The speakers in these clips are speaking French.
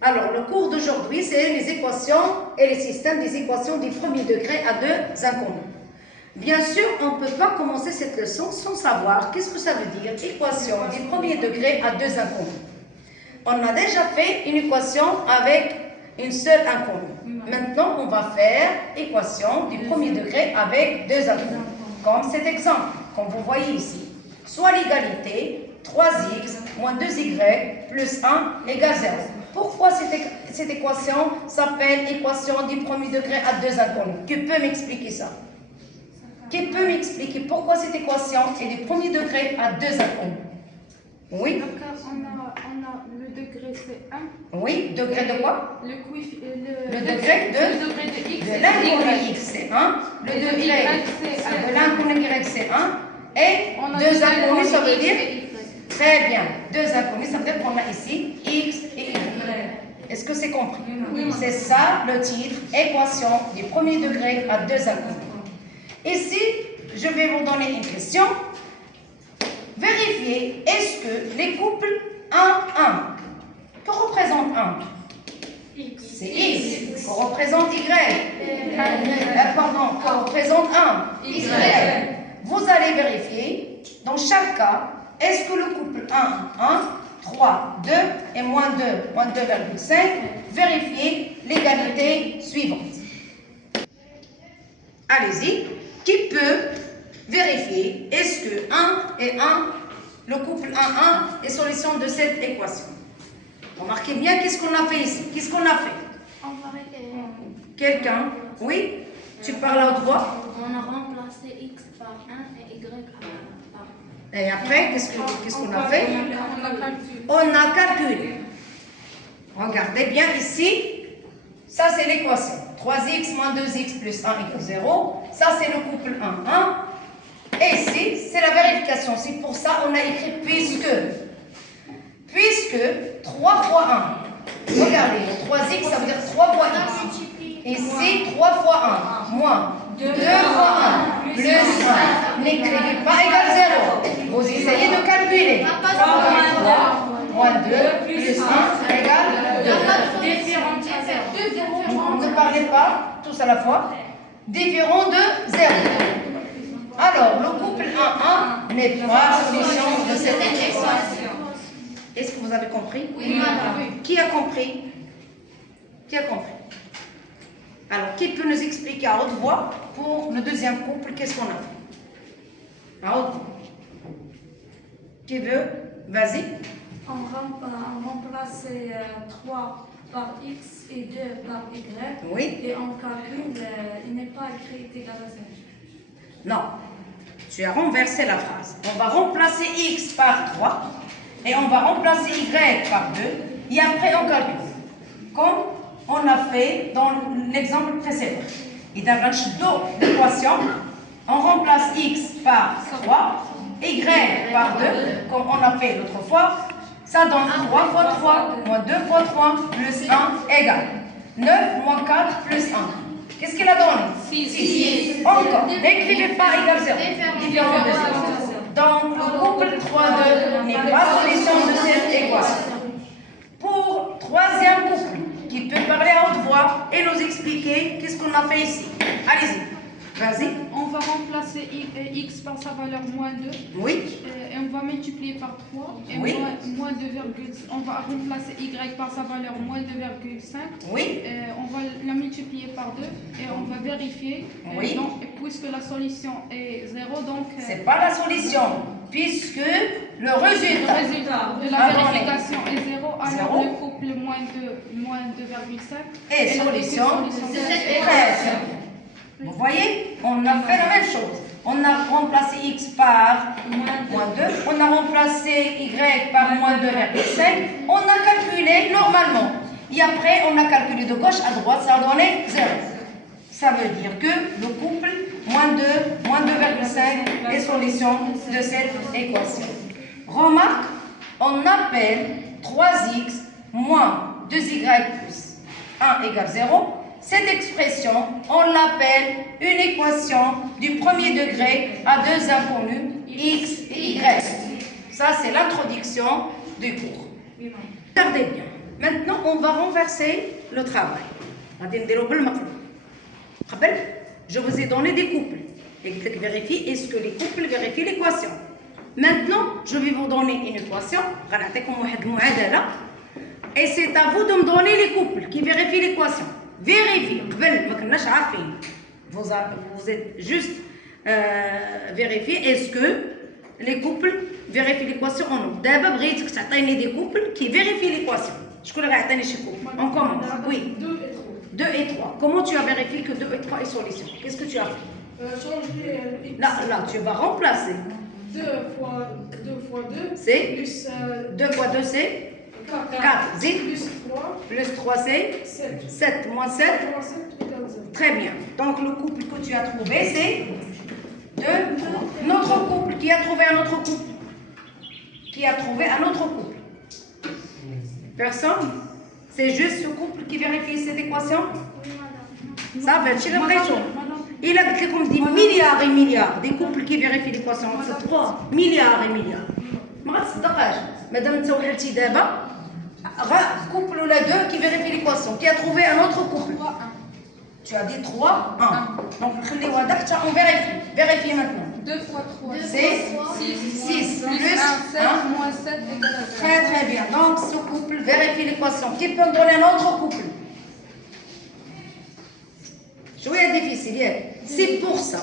Alors, le cours d'aujourd'hui, c'est les équations et les systèmes des équations du premier degré à deux inconnus. Bien sûr, on ne peut pas commencer cette leçon sans savoir qu'est-ce que ça veut dire, équation du premier degré à deux inconnus. On a déjà fait une équation avec une seule inconnue. Maintenant, on va faire équation du premier degré avec deux inconnus. Comme cet exemple, comme vous voyez ici. Soit l'égalité 3x moins 2y plus 1 égale 0. Pourquoi cette équation s'appelle équation du premier degré à deux inconnus? Qui peut m'expliquer ça? Qui peut m'expliquer pourquoi cette équation est du premier degré à deux inconnus? Oui? On a le degré c'est 1. Oui, degré de quoi? Le degré de x. De l'inconnu x c'est 1, le degré de l'inconnu y c'est 1, et deux inconnus ça veut dire? Très bien, deux inconnus ça veut dire qu'on a ici x et y. Est-ce que c'est compris? Oui. C'est ça le titre, équation du premier degré à deux inconnus. Ici, je vais vous donner une question. Vérifiez, est-ce que les couples 1, 1, que représente 1? C'est x. Que représente y? Pardon, que représente 1? Y. Vous allez vérifier, dans chaque cas, est-ce que le couple 1, 1, 3, 2 et moins 2, moins 2,5, vérifiez l'égalité suivante. Allez-y. Qui peut vérifier est-ce que 1 et 1, le couple 1, 1 est solution de cette équation? Remarquez bien qu'est-ce qu'on a fait ici. Qu'est-ce qu'on a fait? Quelqu'un? Oui? Tu parles à haute voix? On a remplacé x par 1 et y par 1. Et après, qu'est-ce qu'on a fait? On a calculé. Regardez bien ici. Ça, c'est l'équation. 3x moins 2x plus 1 égale 0. Ça, c'est le couple 1, 1. Et ici, c'est la vérification. C'est pour ça qu'on a écrit puisque. Puisque 3 fois 1. Regardez, le 3x, ça veut dire 3 fois x. Ici, 3 fois 1. Moins 2 fois 1 plus 1. N'écrivez pas égale 0. Vous essayez de calculer. 3 moins 2 plus 1 égale 2. Ne parlez pas tous à la fois. Différent de 0. Alors, le couple 1, 1 n'est pas solution de cette équation. Est-ce que vous avez compris? Oui. Qui a compris? Qui a compris? Alors, qui peut nous expliquer à haute voix pour le deuxième couple, qu'est-ce qu'on a fait? À haute voix. Qui veut? Vas-y. On remplace 3 par x et 2 par y. Oui. Et on calcule, il n'est pas écrit égal à 0. Non. Tu as renversé la phrase. On va remplacer x par 3 et on va remplacer y par 2 et après on calcule. Comme on a fait dans l'exemple précédent. Et dans deux équations, on remplace x par 3, y par 2, comme on a fait l'autre fois. Ça donne 3 fois 3, moins 2 fois 3, plus 1 égale 9 moins 4 plus 1. Qu'est-ce qu'il a donné? 6. Encore, n'écrivez pas égal 0. Différent de 0. Donc, le couple 3, 2 n'est pas solution de cette équation. Pour troisième couple, qui peut parler à haute voix et nous expliquer qu'est-ce qu'on a fait ici. Allez-y. Vas-y. On va remplacer x par sa valeur moins 2. Oui. Et on va multiplier par 3. Et Oui. on va remplacer y par sa valeur moins 2,5. Oui. On va la multiplier par 2 et on va vérifier. Oui. Donc, puisque la solution est 0, donc C'est pas la solution, puisque le résultat de la vérification est 0, alors Zéro. le couple moins 2,5 et solution très simple. Vous voyez, on a fait la même chose. On a remplacé x par moins 2, on a remplacé y par moins 2,5, on a calculé normalement. Et après, on a calculé de gauche à droite, ça a donné 0. Ça veut dire que le couple moins 2, moins 2,5 est solution de cette équation. Remarque, on appelle 3x moins 2y plus 1 égale 0. Cette expression, on l'appelle une équation du premier degré à deux inconnus, x et y. Ça, c'est l'introduction du cours. Regardez bien. Maintenant, on va renverser le travail. Je vous ai donné des couples. Et vérifiez est-ce que les couples vérifient l'équation. Maintenant, je vais vous donner une équation. Et c'est à vous de me donner les couples qui vérifient l'équation. Vérifiez. Vous êtes juste vérifier est-ce que les couples vérifient l'équation ou non. D'abord, vous avez des couples qui vérifient l'équation. On commence. Oui. 2 et 3. Comment tu as vérifié que 2 et 3 est solution? Qu'est-ce que tu as fait? Changer x. Là, tu vas remplacer. 2 fois 2. C'est Plus 2 fois 2, c'est 4. Zid. Plus 3, c'est 7. Moins 7. Très bien. Donc, le couple que tu as trouvé, c'est 2. Notre couple qui a trouvé un autre couple. Qui a trouvé un autre couple. Personne? C'est juste ce couple qui vérifie cette équation? Ça va être l'impression. Il a comme des milliards et milliards des couples qui vérifient l'équation. C'est 3 milliards et milliards. ما غتصدقاش مادام انت وحدتي دابا couple ou les deux qui vérifient l'équation. Qui a trouvé un autre couple? Tu as dit 3, 1. Donc on vérifie. Vérifiez maintenant. 2 fois 3. C'est 6 plus 1 moins 7 égale à 3. Très bien. Donc ce couple vérifie l'équation. Qui peut me donner un autre couple? شوية difficile. C'est pour ça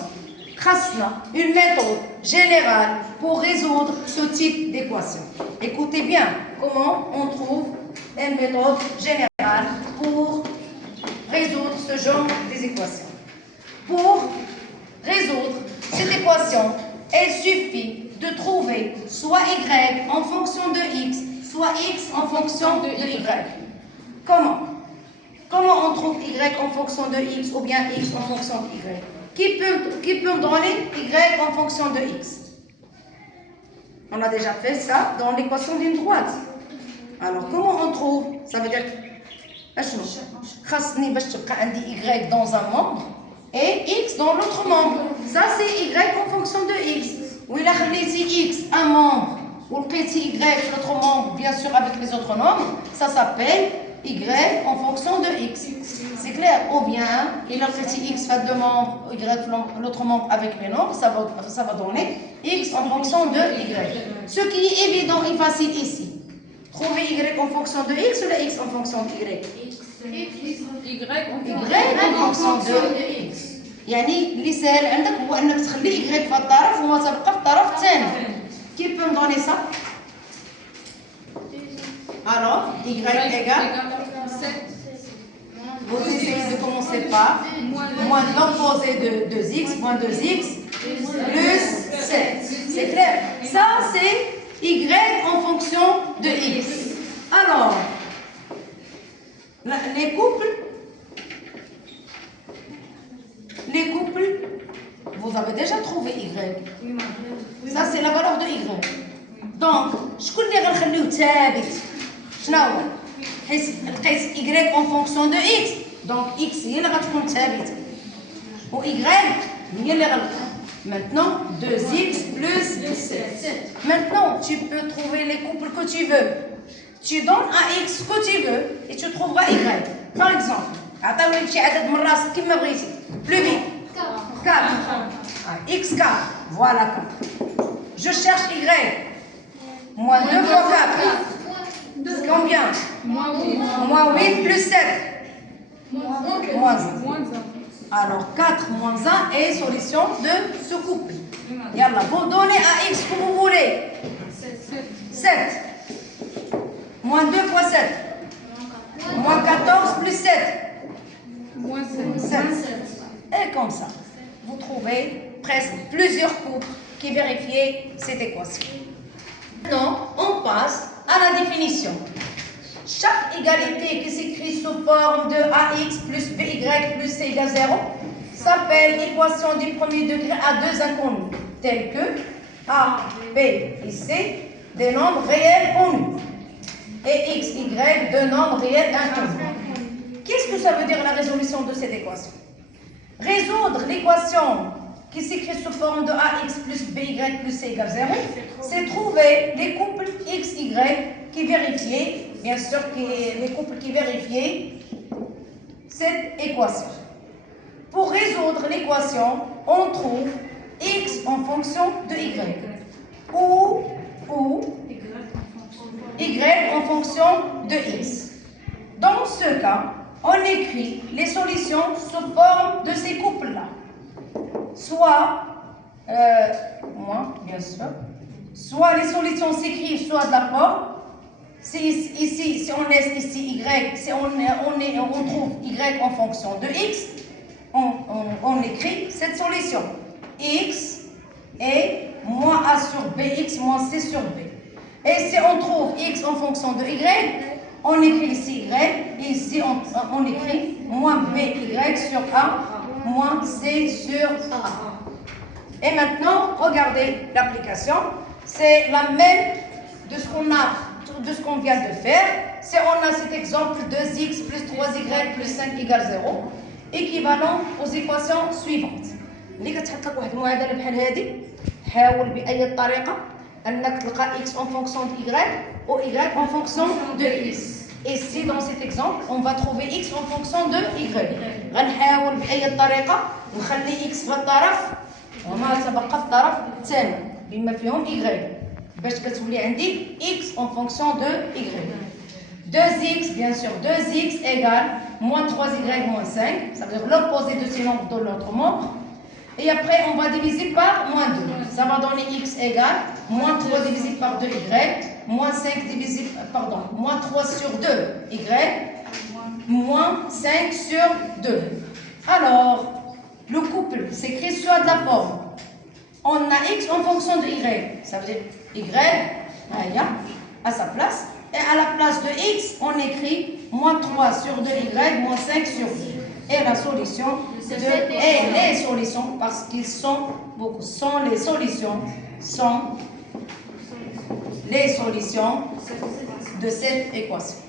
خاصنا une méthode générale pour résoudre ce type d'équation. Écoutez bien comment on trouve une méthode générale pour résoudre ce genre d'équation. Pour résoudre cette équation, il suffit de trouver soit y en fonction de x, soit x en fonction de y. Comment? Comment on trouve y en fonction de x ou bien x en fonction de y? Qui peut me donner y en fonction de x? On a déjà fait ça dans l'équation d'une droite. Alors, comment on trouve? Ça veut dire y dans un membre et x dans l'autre membre. Ça, c'est y en fonction de x. Ou il a x, un membre, ou le y, l'autre membre, bien sûr, avec les autres nombres, ça s'appelle y en fonction de x. C'est clair? Ou bien, il a fait x fait deux membres, y l'autre membre avec les nombres, ça va donner x en fonction de y. Ce qui est évident et facile ici. Trouver y en fonction de x ou x en fonction de y? Y en fonction de x. يعني اللي سهل عندك هو انك تخلي y في الطرف وما تبقى في الطرف الثاني. Qui peut me donner ça? Alors, y égale 7. vous essayez de commencer par moins l'opposé de 2x, moins 2x, plus 7. C'est clair? Ça, c'est y en fonction de x. Alors, les couples, vous avez déjà trouvé y. Ça, c'est la valeur de y. Donc, شكون اللي غنخليوه ثابت؟ شنو هو؟ حيت لقيت y en fonction de x. Donc, x هي اللي غتكون ثابته. و y هي اللي غنلقى. Maintenant, 2x plus 7. Maintenant, tu peux trouver les couples que tu veux. Tu donnes à x ce que tu veux et tu trouveras y. Par exemple, عطاوني شي عدد من راسك كما بغيتي. Plus vite. 4. x4. Voilà 4. Je cherche y. Moins 2 fois 4. Combien? Moins 8 plus 7. Moins 1. Alors 4 moins 1 est solution de ce couple. Yalla, vous donnez à x que vous voulez. 7. Moins 2 fois 7. Moins 14 plus 7. Moins 7. Et comme ça, vous trouvez presque plusieurs couples qui vérifient cette équation. Maintenant, on passe à la définition. Chaque égalité qui s'écrit sous forme de ax plus by plus c égale 0 s'appelle équation du premier degré à deux inconnus, tels que a, b et c, des nombres réels connus, et x, y, deux nombres réels inconnus. Qu'est-ce que ça veut dire la résolution de cette équation? Résoudre l'équation qui s'écrit sous forme de ax plus by plus c égale 0, c'est trouver les couples x, y qui vérifient bien sûr, les couples qui vérifient cette équation. Pour résoudre l'équation, on trouve x en fonction de y ou y en fonction de x. Dans ce cas, on écrit les solutions sous forme de ces couples-là. Soit, bien sûr, soit les solutions s'écrivent soit de la forme. Si on laisse ici y, si on trouve y en fonction de x, on écrit cette solution. X est moins a sur bx moins c sur b. Et si on trouve x en fonction de y, on écrit ici y, et ici on écrit moins by sur a moins c sur a. Et maintenant, regardez l'application. C'est la même de ce qu'on vient de faire. Si on a cet exemple 2x plus 3y plus 5 égale 0, équivalent aux équations suivantes. اللي كتحط لك واحد المعادله بحال هذه حاول باي طريقه انك تلقى x en fonction de y ou y en fonction de x. Et si dans cet exemple on va trouver x en fonction de y, غنحاول باي طريقه نخلي x في الطرف وما تبقى في الطرف الثاني بما فيهم y باش كتولي عندي x en fonction de y. 2x, bien sûr, 2x égale moins 3y moins 5, ça veut dire l'opposé de ces nombres de l'autre membre. Et après, on va diviser par moins 2. Ça va donner x égale moins 3 divisé par 2y, moins 5 divisé, moins 3 sur 2 y, moins 5 sur 2. Alors, le couple s'écrit soit de la forme. On a x en fonction de y, ça veut dire y à sa place. Et à la place de x, on écrit moins 3 sur 2y, moins 5 sur 2. Et la solution et les solutions, parce qu'ils sont beaucoup, sont les solutions de cette équation.